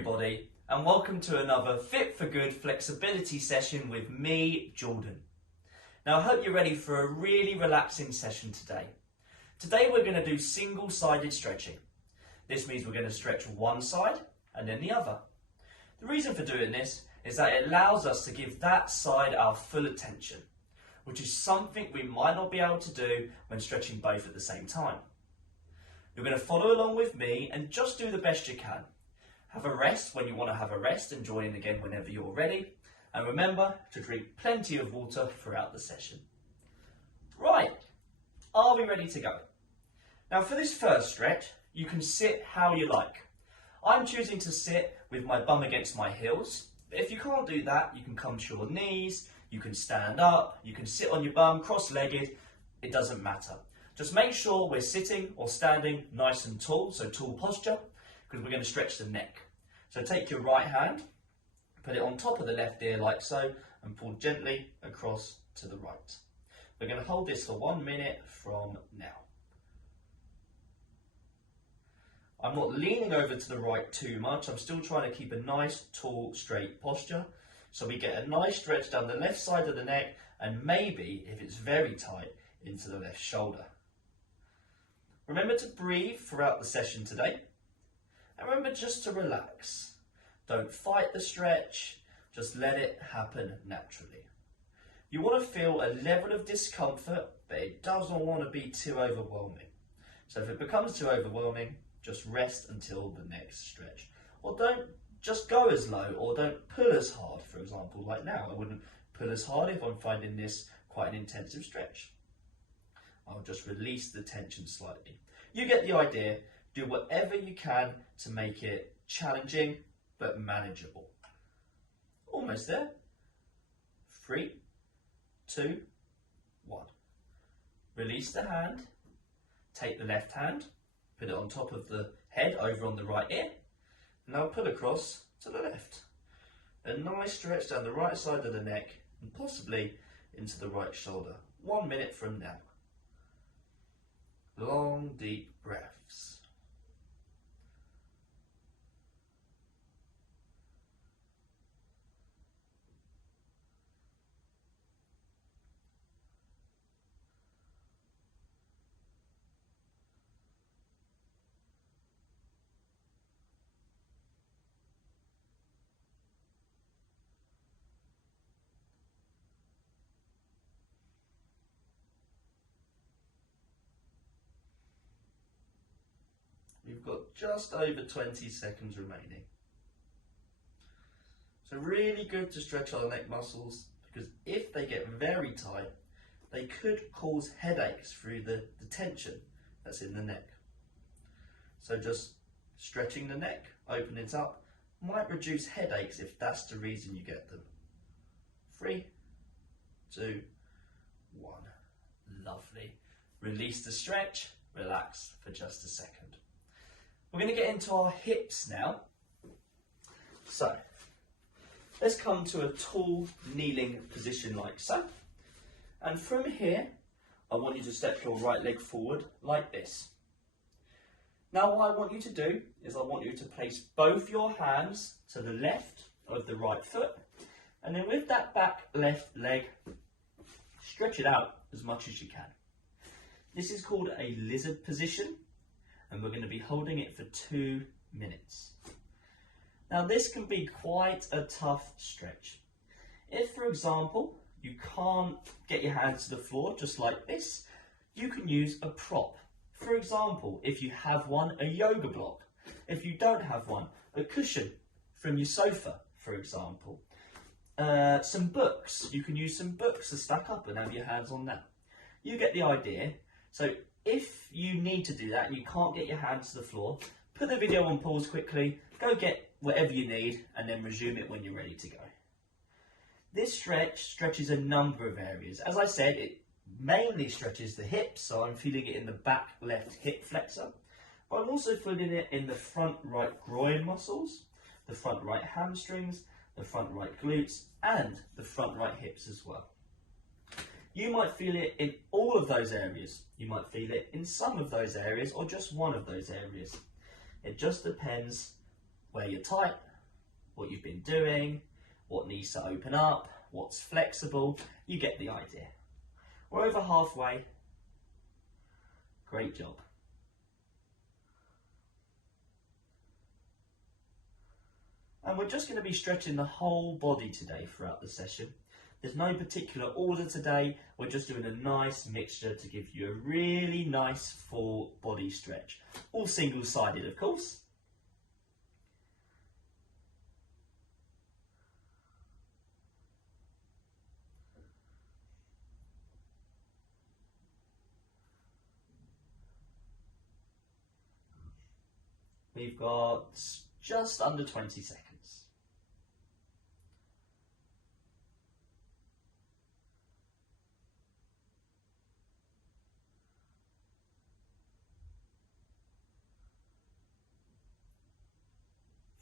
everybody, and welcome to another Fit for Good flexibility session with me, Jordan. Now I hope you're ready for a really relaxing session today. Today we're going to do single-sided stretching. This means we're going to stretch one side and then the other. The reason for doing this is that it allows us to give that side our full attention, which is something we might not be able to do when stretching both at the same time. You're going to follow along with me and just do the best you can. Have a rest when you want to have a rest and join in again whenever you're ready. And remember to drink plenty of water throughout the session. Right, are we ready to go? Now for this first stretch, you can sit how you like. I'm choosing to sit with my bum against my heels. But if you can't do that, you can come to your knees, you can stand up, you can sit on your bum, cross-legged, it doesn't matter. Just make sure we're sitting or standing nice and tall, so tall posture, because we're going to stretch the neck. So take your right hand, put it on top of the left ear like so, and pull gently across to the right. We're going to hold this for 1 minute from now. I'm not leaning over to the right too much, I'm still trying to keep a nice, tall, straight posture. So we get a nice stretch down the left side of the neck, and maybe, if it's very tight, into the left shoulder. Remember to breathe throughout the session today. And remember just to relax. Don't fight the stretch, just let it happen naturally. You want to feel a level of discomfort, but it doesn't want to be too overwhelming. So if it becomes too overwhelming, just rest until the next stretch. Or don't just go as low, or don't pull as hard, for example, like now. I wouldn't pull as hard if I'm finding this quite an intensive stretch. I'll just release the tension slightly. You get the idea. Do whatever you can to make it challenging but manageable. Almost there. 3, 2, 1. Release the hand. Take the left hand. Put it on top of the head over on the right ear. Now pull across to the left. A nice stretch down the right side of the neck and possibly into the right shoulder. 1 minute from now. Long, deep breaths. You've got just over 20 seconds remaining. So really good to stretch our neck muscles, because if they get very tight, they could cause headaches through the tension that's in the neck. So just stretching the neck, opening it up, might reduce headaches if that's the reason you get them. 3, 2, 1. Lovely. Release the stretch, relax for just a second. We're going to get into our hips now. So, let's come to a tall kneeling position like so. And from here, I want you to step your right leg forward like this. Now what I want you to do is I want you to place both your hands to the left of the right foot. And then with that back left leg, stretch it out as much as you can. This is called a lizard position. And we're going to be holding it for 2 minutes. Now this can be quite a tough stretch. If, for example, you can't get your hands to the floor just like this, you can use a prop. For example, if you have one, a yoga block. If you don't have one, a cushion from your sofa, for example. Some books. You can use some books to stack up and have your hands on that. You get the idea. So if you need to do that and you can't get your hands to the floor, put the video on pause quickly, go get whatever you need, and then resume it when you're ready to go. This stretch stretches a number of areas. As I said, it mainly stretches the hips, so I'm feeling it in the back left hip flexor, but I'm also feeling it in the front right groin muscles, the front right hamstrings, the front right glutes, and the front right hips as well. You might feel it in all of those areas. You might feel it in some of those areas or just one of those areas. It just depends where you're tight what you've been doing, what needs to open up, what's flexible. You get the idea. We're over halfway. Great job. And we're just going to be stretching the whole body today throughout the session. There's no particular order today. We're just doing a nice mixture to give you a really nice full body stretch. All single-sided, of course. We've got just under 20 seconds.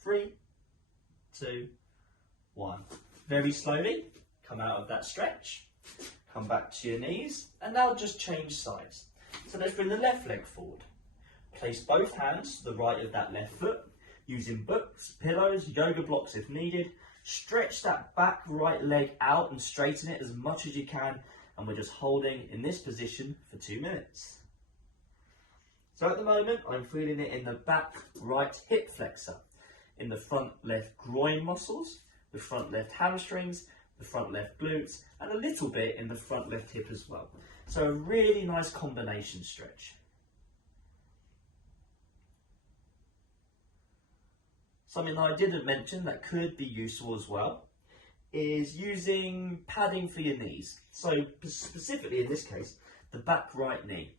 Three, two, one. Very slowly, come out of that stretch, come back to your knees, and now just change sides. So let's bring the left leg forward. Place both hands to the right of that left foot, using books, pillows, yoga blocks if needed. Stretch that back right leg out and straighten it as much as you can, and we're just holding in this position for 2 minutes. So at the moment, I'm feeling it in the back right hip flexor, in the front left groin muscles, the front left hamstrings, the front left glutes, and a little bit in the front left hip as well. So a really nice combination stretch. Something I didn't mention that could be useful as well is using padding for your knees. So specifically in this case, the back right knee.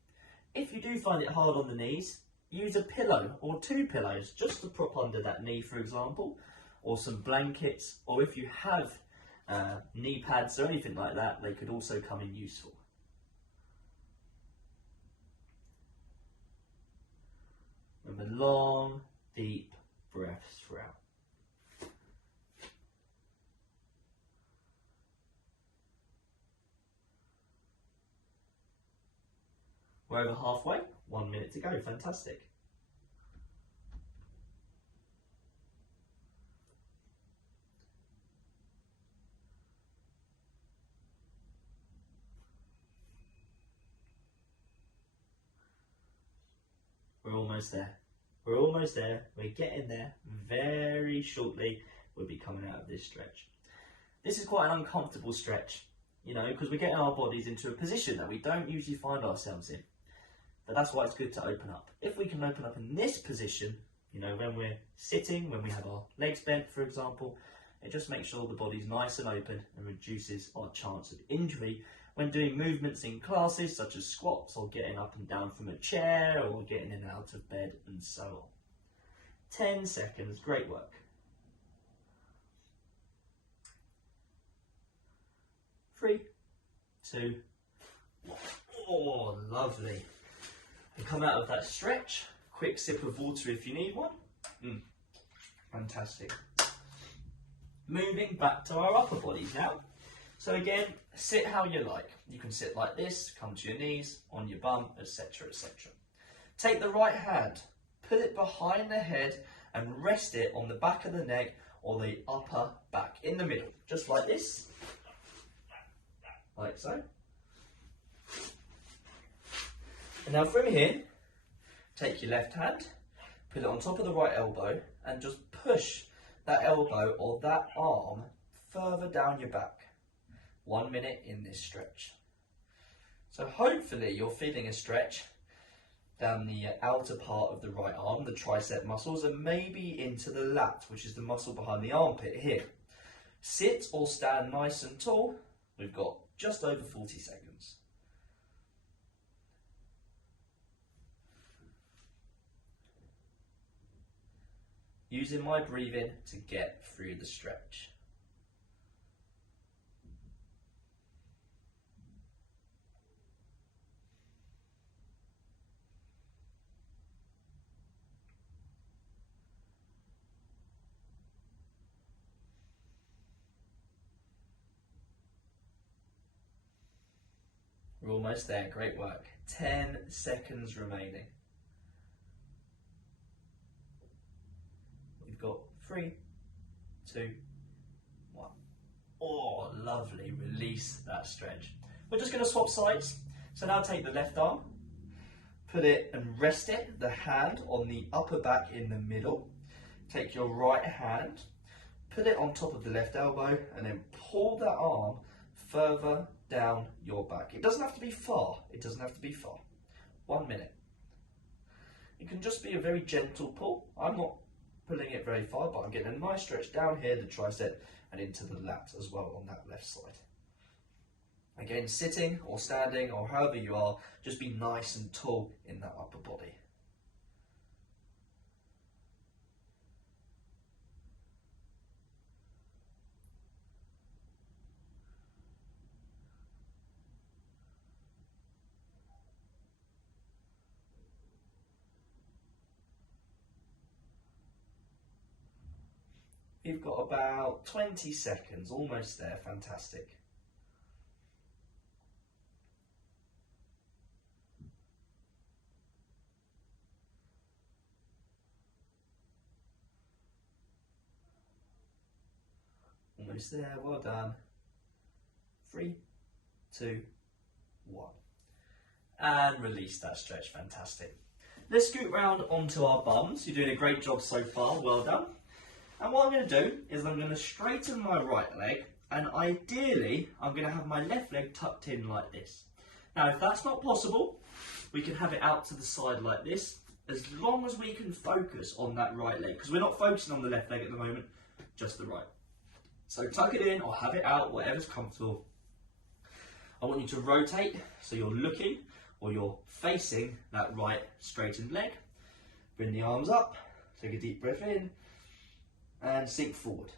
If you do find it hard on the knees, use a pillow or 2 pillows just to prop under that knee, for example, or some blankets, or if you have knee pads or anything like that, they could also come in useful. Remember, long, deep breaths throughout. We're over halfway, 1 minute to go, fantastic. We're almost there. We're almost there. We're getting there. Very shortly, we'll be coming out of this stretch. This is quite an uncomfortable stretch, you know, because we're getting our bodies into a position that we don't usually find ourselves in. But that's why it's good to open up. If we can open up in this position, you know, when we're sitting, when we have our legs bent, for example, it just makes sure the body's nice and open and reduces our chance of injury when doing movements in classes such as squats or getting up and down from a chair or getting in and out of bed and so on. 10 seconds, great work. 3, 2, 1. Oh, lovely. And come out of that stretch. Quick sip of water if you need one. Fantastic. Moving back to our upper bodies now. So again, sit how you like. You can sit like this, come to your knees, on your bum, etc, etc. Take the right hand, put it behind the head and rest it on the back of the neck or the upper back in the middle, just like this, like so. And now from here, take your left hand, put it on top of the right elbow and just push that elbow or that arm further down your back. 1 minute in this stretch. So hopefully you're feeling a stretch down the outer part of the right arm, the tricep muscles, and maybe into the lat, which is the muscle behind the armpit here. Sit or stand nice and tall. We've got just over 40 seconds. Using my breathing to get through the stretch. We're almost there, great work. 10 seconds remaining. We've got 3, 2, 1. Oh, lovely. Release that stretch. We're just going to swap sides. So now take the left arm, put it and rest it, the hand on the upper back in the middle. Take your right hand, put it on top of the left elbow, and then pull that arm further down your back. It doesn't have to be far. It doesn't have to be far. 1 minute. It can just be a very gentle pull. I'm not pulling it very far, but I'm getting a nice stretch down here, the tricep, and into the lat as well on that left side. Again, sitting or standing or however you are, just be nice and tall in that upper body. You've got about 20 seconds, almost there, fantastic. Almost there, well done. 3, 2, 1. And release that stretch, fantastic. Let's scoot round onto our bums. You're doing a great job so far, well done. And what I'm going to do is I'm going to straighten my right leg, and ideally I'm going to have my left leg tucked in like this. Now if that's not possible, we can have it out to the side like this, as long as we can focus on that right leg, because we're not focusing on the left leg at the moment, just the right. So tuck it in or have it out, whatever's comfortable. I want you to rotate so you're looking or you're facing that right straightened leg. Bring the arms up, take a deep breath in, and sink forward.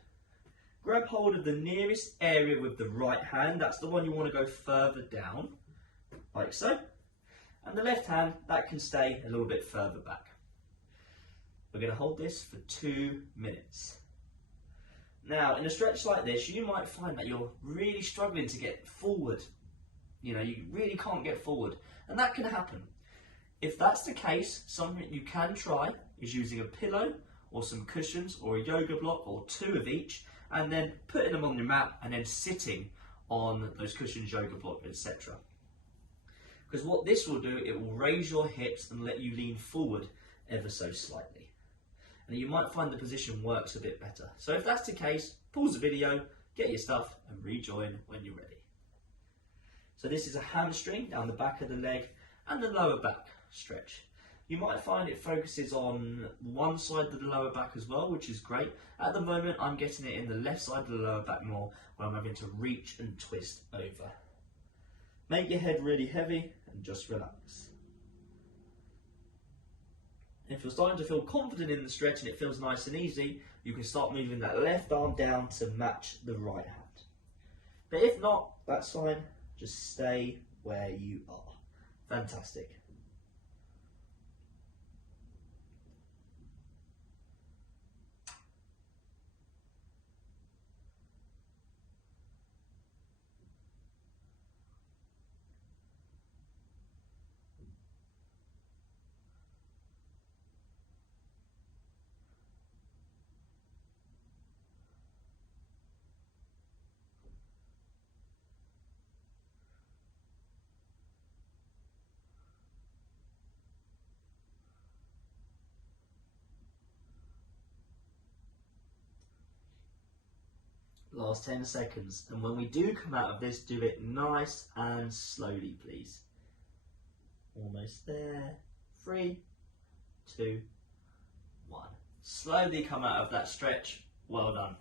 Grab hold of the nearest area with the right hand, that's the one you want to go further down, like so. And the left hand, that can stay a little bit further back. We're going to hold this for 2 minutes. Now, in a stretch like this, you might find that you're really struggling to get forward. You know, you really can't get forward, and that can happen. If that's the case, something you can try is using a pillow or some cushions or a yoga block or 2 of each, and then putting them on your mat and then sitting on those cushions, yoga block, etc. Because what this will do, it will raise your hips and let you lean forward ever so slightly. And you might find the position works a bit better. So if that's the case, pause the video, get your stuff and rejoin when you're ready. So this is a hamstring down the back of the leg and the lower back stretch. You might find it focuses on one side of the lower back as well, which is great. At the moment, I'm getting it in the left side of the lower back more, where I'm having to reach and twist over. Make your head really heavy and just relax. If you're starting to feel confident in the stretch and it feels nice and easy, you can start moving that left arm down to match the right hand. But if not, that's fine. Just stay where you are. Fantastic. Last 10 seconds, and when we do come out of this, do it nice and slowly, please. Almost there. 3, 2, 1. Slowly come out of that stretch. Well done.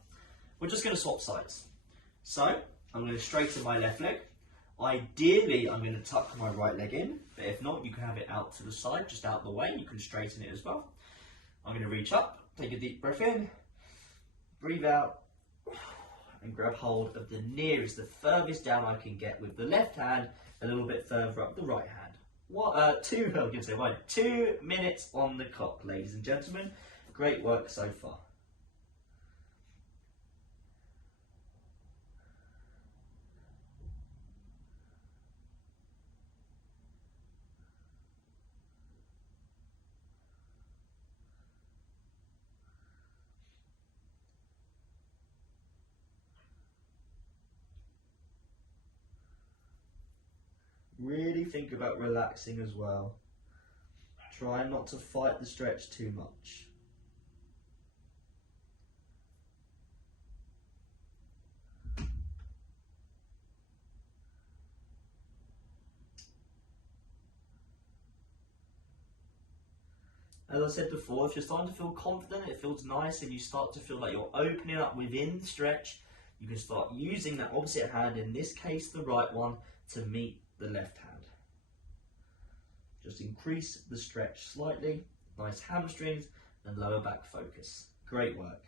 We're just going to swap sides. So I'm going to straighten my left leg. Ideally, I'm going to tuck my right leg in, but if not, you can have it out to the side, just out the way. You can straighten it as well. I'm going to reach up, take a deep breath in, breathe out, and grab hold of the nearest, the furthest down I can get with the left hand, a little bit further up the right hand. 2 minutes on the clock, ladies and gentlemen. Great work so far. Really think about relaxing as well. Try not to fight the stretch too much. As I said before, if you're starting to feel confident, it feels nice, and you start to feel like you're opening up within the stretch, you can start using that opposite hand, in this case the right one, to meet the left hand. Just increase the stretch slightly, nice hamstrings and lower back focus. Great work.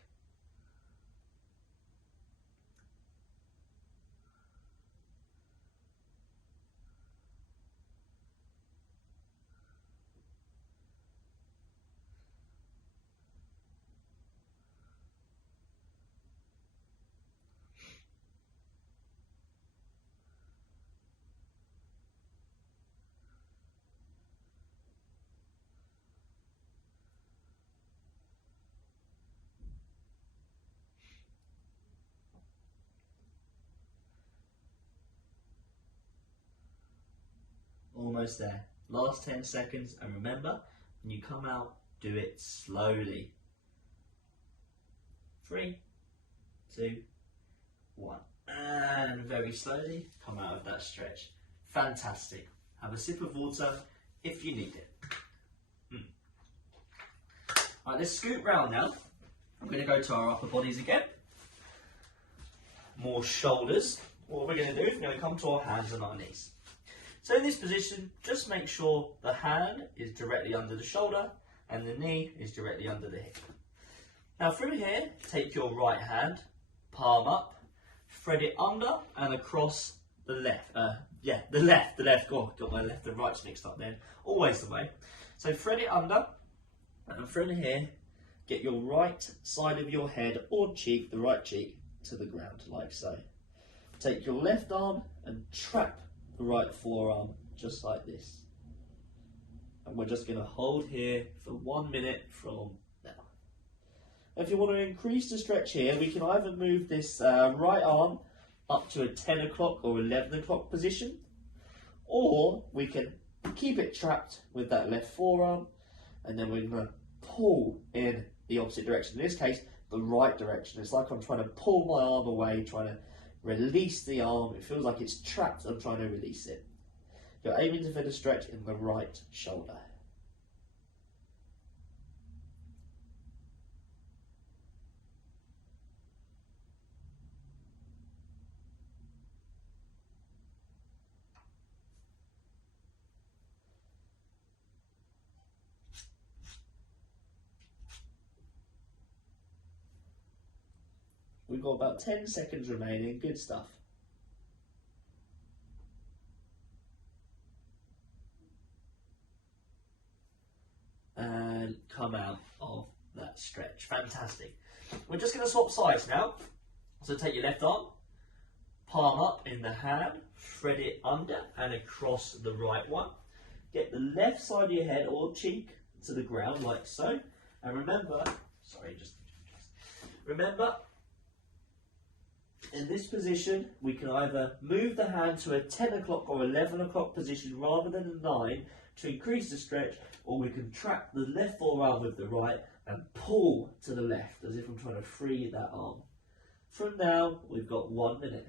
Almost there. Last 10 seconds, and remember, when you come out, do it slowly. 3, 2, 1. And very slowly come out of that stretch. Fantastic. Have a sip of water if you need it. Right, let's scoot round now. I'm going to go to our upper bodies again. More shoulders. What we're going to do is we're going to come to our hands and our knees. So in this position, just make sure the hand is directly under the shoulder and the knee is directly under the hip. Now from here, take your right hand, palm up, thread it under and across the left. The left. Oh, got my left and rights mixed up then. Always the way. So thread it under, and from here, get your right side of your head or cheek, the right cheek, to the ground, like so. Take your left arm and trap the right forearm, just like this. And we're just going to hold here for 1 minute from now. If you want to increase the stretch here, we can either move this right arm up to a 10 o'clock or 11 o'clock position, or we can keep it trapped with that left forearm, and then we're going to pull in the opposite direction. In this case, the right direction. It's like I'm trying to pull my arm away, trying to release the arm. It feels like it's trapped. I'm trying to release it. You're aiming to fit a stretch in the right shoulder. We've got about 10 seconds remaining. Good stuff. And come out of that stretch. Fantastic. We're just going to swap sides now. So take your left arm, palm up in the hand, thread it under and across the right one. Get the left side of your head or cheek to the ground like so. And remember, in this position, we can either move the hand to a 10 o'clock or 11 o'clock position rather than a 9 to increase the stretch, or we can trap the left forearm with the right and pull to the left as if I'm trying to free that arm. From now, we've got 1 minute.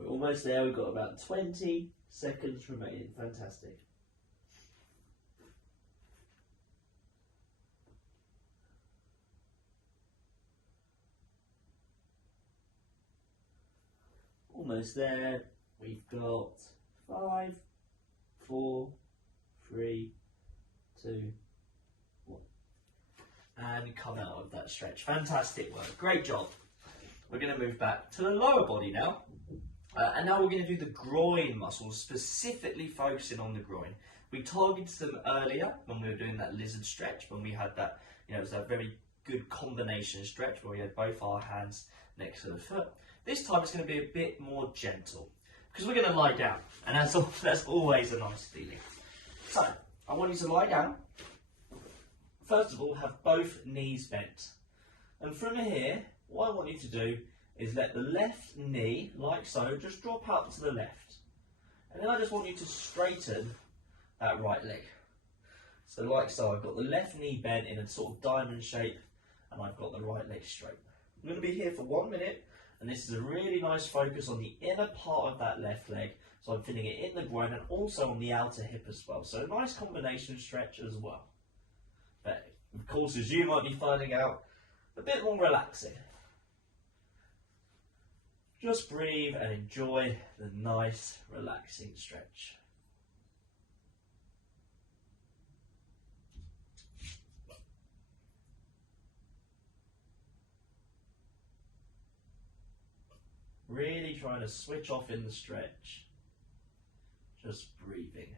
We're almost there. We've got about 20 seconds remaining. Fantastic. Almost there. We've got 5, 4, 3, 2, 1. and come out of that stretch. Fantastic work, great job. We're going to move back to the lower body now. And now we're going to do the groin muscles, specifically focusing on the groin. We targeted them earlier when we were doing that lizard stretch, when we had that, it was a very good combination stretch where we had both our hands next to the foot. This time it's going to be a bit more gentle because we're going to lie down, and that's always a nice feeling. So, I want you to lie down. First of all, have both knees bent. And from here, what I want you to do is let the left knee, like so, just drop out to the left. And then I just want you to straighten that right leg. So like so, I've got the left knee bent in a sort of diamond shape, and I've got the right leg straight. I'm going to be here for 1 minute, and this is a really nice focus on the inner part of that left leg. So I'm feeling it in the groin and also on the outer hip as well. So a nice combination stretch as well. But of course, as you might be finding out, a bit more relaxing. Just breathe and enjoy the nice, relaxing stretch. Really trying to switch off in the stretch. Just breathing.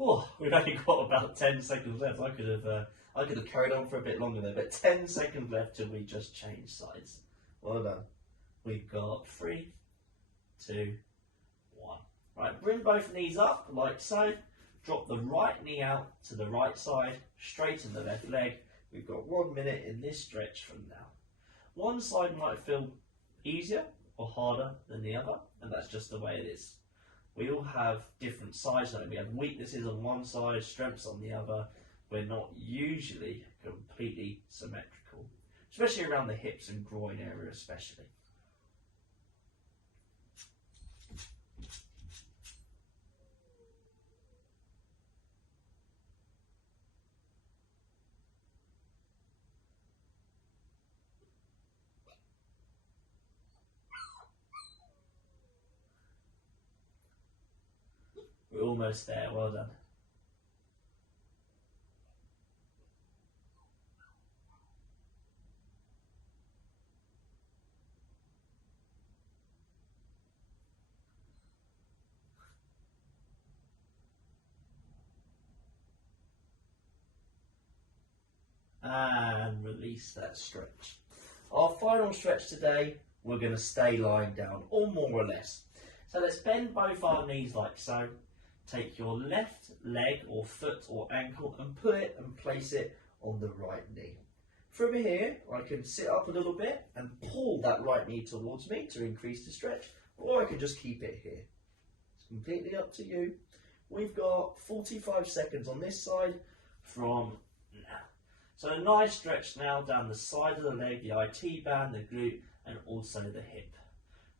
Oh, we've only got about 10 seconds left. I could have carried on for a bit longer there, but 10 seconds left till we just change sides. Well done. We've got 3, 2, 1. Right, bring both knees up like so. Drop the right knee out to the right side. Straighten the left leg. We've got 1 minute in this stretch from now. One side might feel easier or harder than the other, and that's just the way it is. We all have different sides. We have weaknesses on one side, strengths on the other. We're not usually completely symmetrical, especially around the hips and groin area especially. We're almost there, well done. And release that stretch. Our final stretch today, we're going to stay lying down, or more or less. So let's bend both our knees like so. Take your left leg or foot or ankle and put it and place it on the right knee. From here, I can sit up a little bit and pull that right knee towards me to increase the stretch, or I can just keep it here. It's completely up to you. We've got 45 seconds on this side from now. So a nice stretch now down the side of the leg, the IT band, the glute, and also the hip.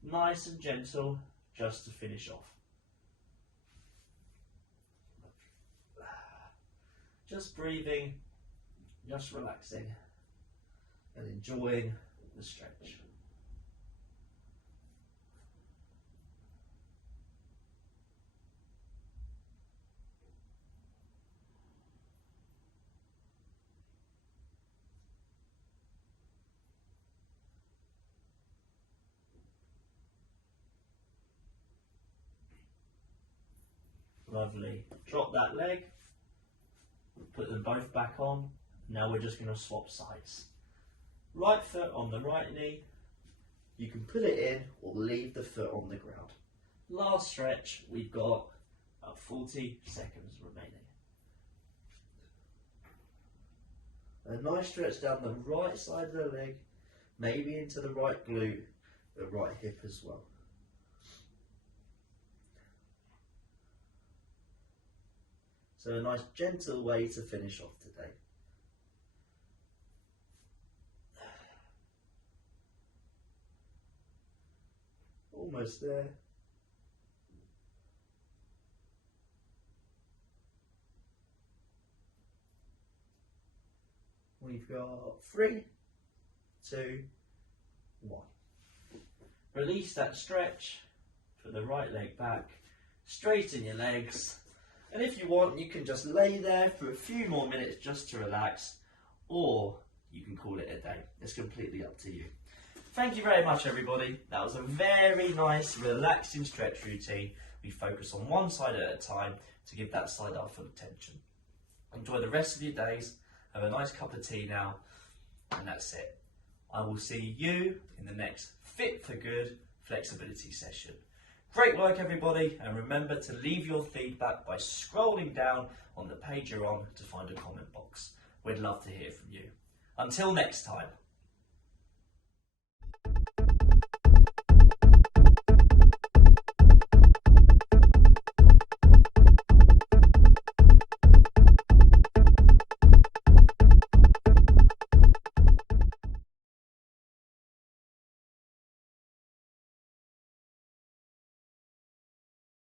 Nice and gentle, just to finish off. Just breathing, just relaxing, and enjoying the stretch. Lovely. Drop that leg. Put them both back on. Now we're just going to swap sides. Right foot on the right knee. You can put it in or leave the foot on the ground. Last stretch, we've got about 40 seconds remaining. A nice stretch down the right side of the leg, maybe into the right glute, the right hip as well. So a nice gentle way to finish off today. Almost there. We've got 3, 2, 1. Release that stretch, put the right leg back, straighten your legs, and if you want, you can just lay there for a few more minutes just to relax, or you can call it a day. It's completely up to you. Thank you very much, everybody. That was a very nice, relaxing stretch routine. We focus on one side at a time to give that side our full attention. Enjoy the rest of your days. Have a nice cup of tea now, and that's it. I will see you in the next Fit for Good flexibility session. Great work, everybody, and remember to leave your feedback by scrolling down on the page you're on to find a comment box. We'd love to hear from you. Until next time.